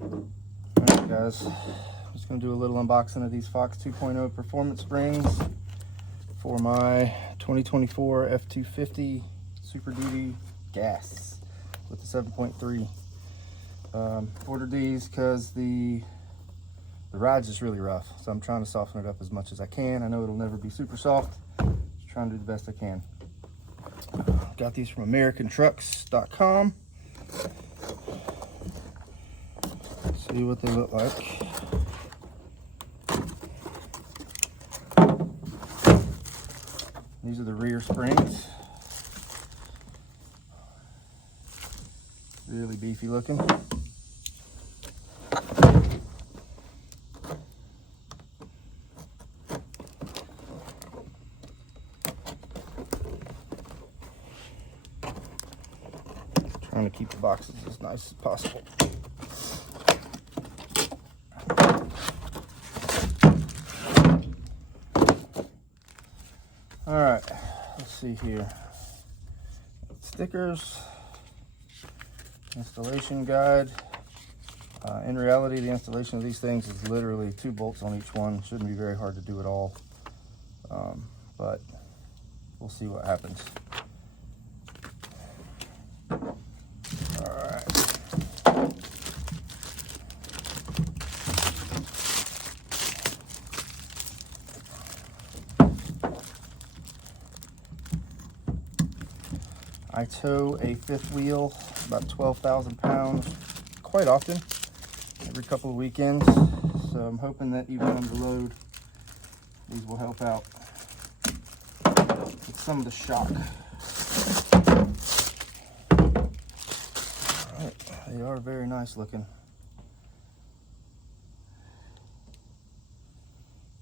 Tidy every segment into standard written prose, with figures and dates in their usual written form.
Alright guys, I'm just going to do a little unboxing of these Fox 2.0 performance springs for my 2024 F250 Superduty gas with the 7.3. Ordered these because the ride's just really rough, so I'm trying to soften it up as much as I can. I know it'll never be super soft, just trying to do the best I can. Got these from AmericanTrucks.com. See what they look like. These are the rear springs. Really beefy looking. Trying to keep the boxes as nice as possible. All right, let's see here. Stickers, installation guide. In reality, the installation of these things is literally 2 bolts on each one. Shouldn't be very hard to do at all, but we'll see what happens. All right. I tow a fifth wheel, about 12,000 pounds, quite often, every couple of weekends. So I'm hoping that even on the road, these will help out with some of the shock. All right, they are very nice looking.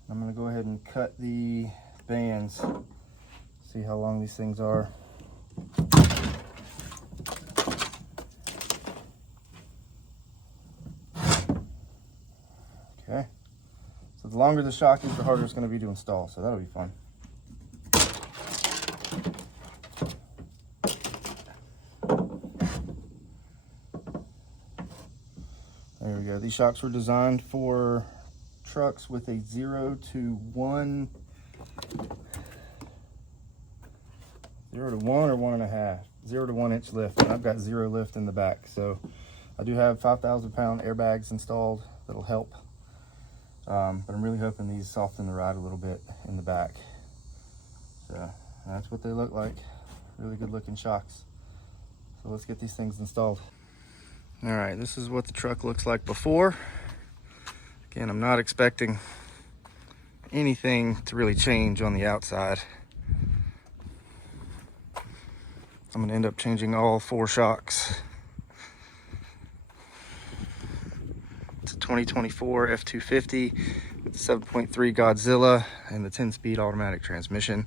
I'm gonna go ahead and cut the bands, see how long these things are. Okay, so the longer the shock is, the harder it's going to be to install, so that'll be fun. There we go. These shocks were designed for trucks with a 0 to 1 or 1.5, 0 to 1 inch lift, and I've got 0 lift in the back. So I do have 5,000 pound airbags installed that'll help. But I'm really hoping these soften the ride a little bit in the back. So that's what they look like. Really good looking shocks. So let's get these things installed. All right, this is what the truck looks like before. Again, I'm not expecting anything to really change on the outside. I'm gonna end up changing all 4 shocks. It's a 2024 F250 with the 7.3 Godzilla and the 10-speed automatic transmission.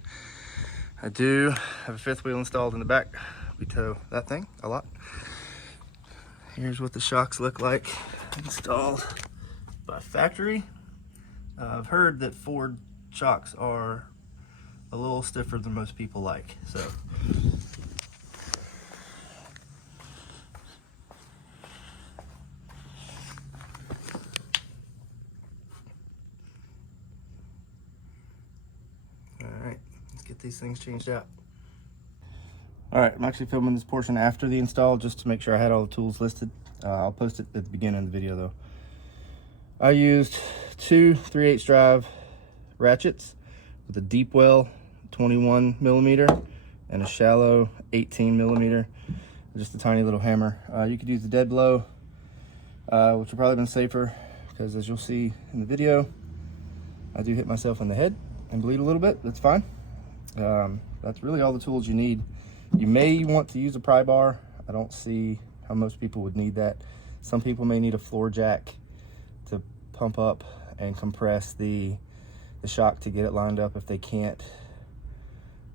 I do have a fifth wheel installed in the back. We tow that thing a lot. Here's what the shocks look like installed by factory. I've heard that Ford shocks are a little stiffer than most people like, so. Get these things changed out. All right, I'm actually filming this portion after the install just to make sure I had all the tools listed. I'll post it at the beginning of the video though. I used 2 3/8 drive ratchets with a deep well 21 millimeter and a shallow 18 millimeter, just a tiny little hammer. You could use the dead blow, which would probably been safer because as you'll see in the video, I do hit myself in the head and bleed a little bit. That's fine. That's really all the tools you need. You may want to use a pry bar. I don't see how most people would need that. Some people may need a floor jack to pump up and compress the shock to get it lined up if they can't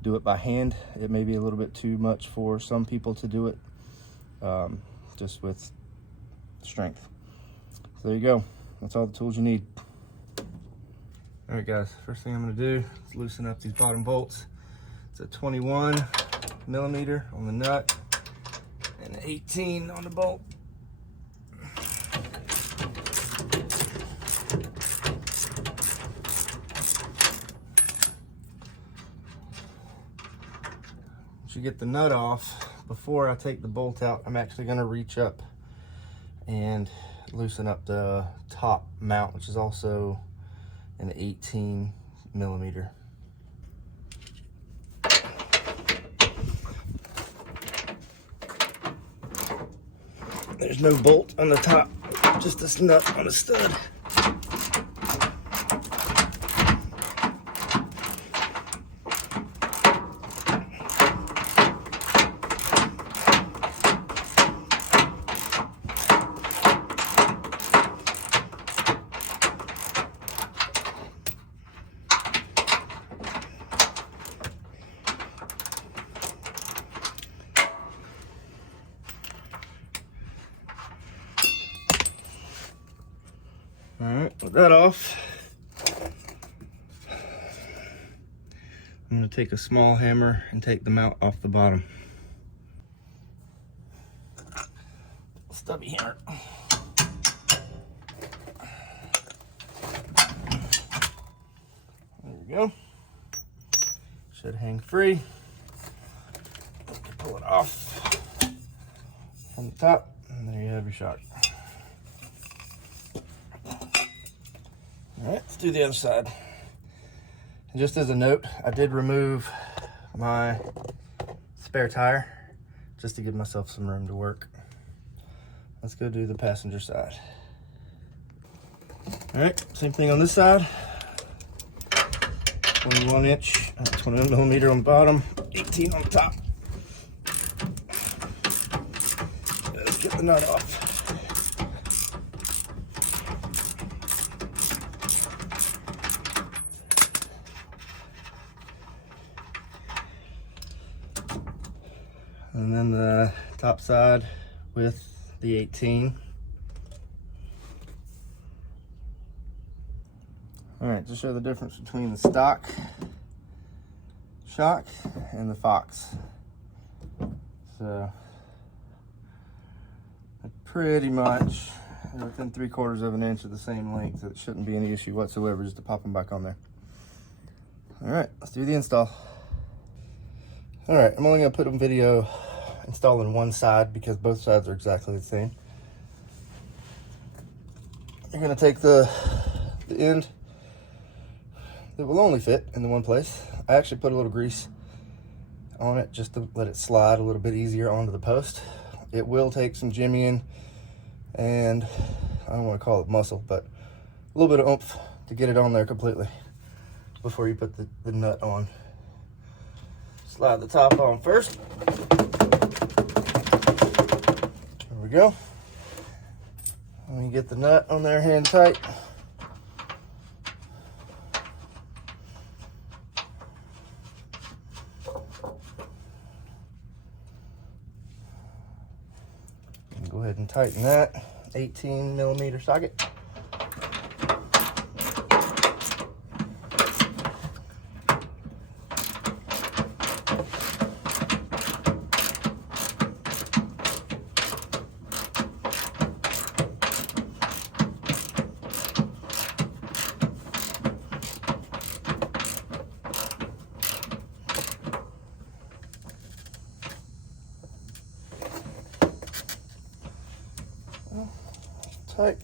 do it by hand. It may be a little bit too much for some people to do it just with strength. So there you go. That's all the tools you need. All right guys, first thing I'm gonna do is loosen up these bottom bolts. It's a 21 millimeter on the nut and an 18 on the bolt. get the nut off, before I take the bolt out, I'm actually going to reach up and loosen up the top mount, which is also an 18 millimeter. There's no bolt on the top, just this nut on a stud. All right, with that off, I'm going to take a small hammer and take the mount off the bottom. Stubby hammer. There we go. Should hang free. Pull it off from the top, and there you have your shock. All right, let's do the other side. And just as a note, I did remove my spare tire just to give myself some room to work. Let's go do the passenger side. All right, same thing on this side. 21 inch, 21 millimeter on the bottom, 18 on the top. Let's get the nut off. And then the top side with the 18. All right, to show the difference between the stock shock and the Fox. So, pretty much within 3/4 of an inch of the same length, so it shouldn't be any issue whatsoever just to pop them back on there. All right, let's do the install. All right, I'm only gonna put a video installing one side because both sides are exactly the same. You're gonna take the end that will only fit in the one place. I actually put a little grease on it just to let it slide a little bit easier onto the post. It will take some jimmying and I don't want to call it muscle, but a little bit of oomph to get it on there completely before you put the nut on. Slide the top on first. There we go. Let me get the nut on there hand tight. Go ahead and tighten that 18 millimeter socket. Tight.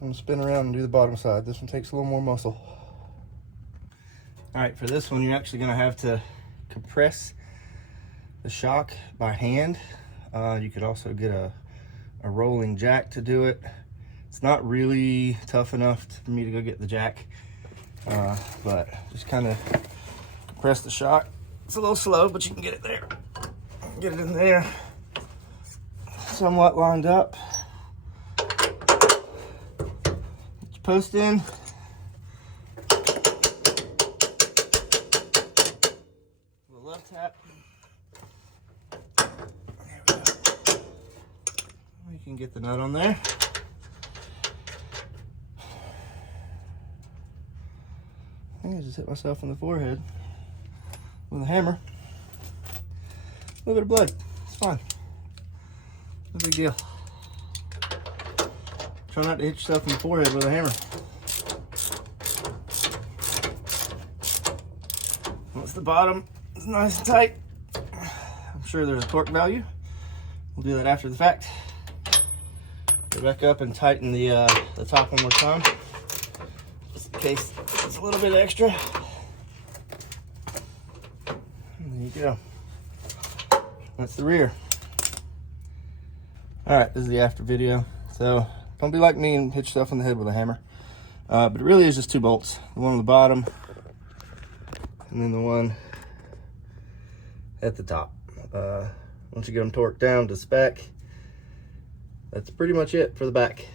I'm gonna spin around and do the bottom side. This one takes a little more muscle. All right, for this one, you're actually gonna have to compress the shock by hand. You could also get a rolling jack to do it. It's not really tough enough for me to go get the jack, but just kind of press the shock. It's a little slow, but you can get it there. Get it in there, somewhat lined up. Post in. The left tap. There we go. We can get the nut on there. I think I just hit myself in the forehead with a hammer. A little bit of blood. It's fine. No big deal. Try not to hit yourself in the forehead with a hammer. Once the bottom is nice and tight, sure there's a torque value. We'll do that after the fact. Go back up and tighten the top one more time, just in case it's a little bit extra. And there you go. That's the rear. All right, this is the after video. So don't be like me and hit yourself in the head with a hammer. But it really is just 2 bolts. The one on the bottom, and then the one at the top. Once you get them torqued down to spec, that's pretty much it for the back.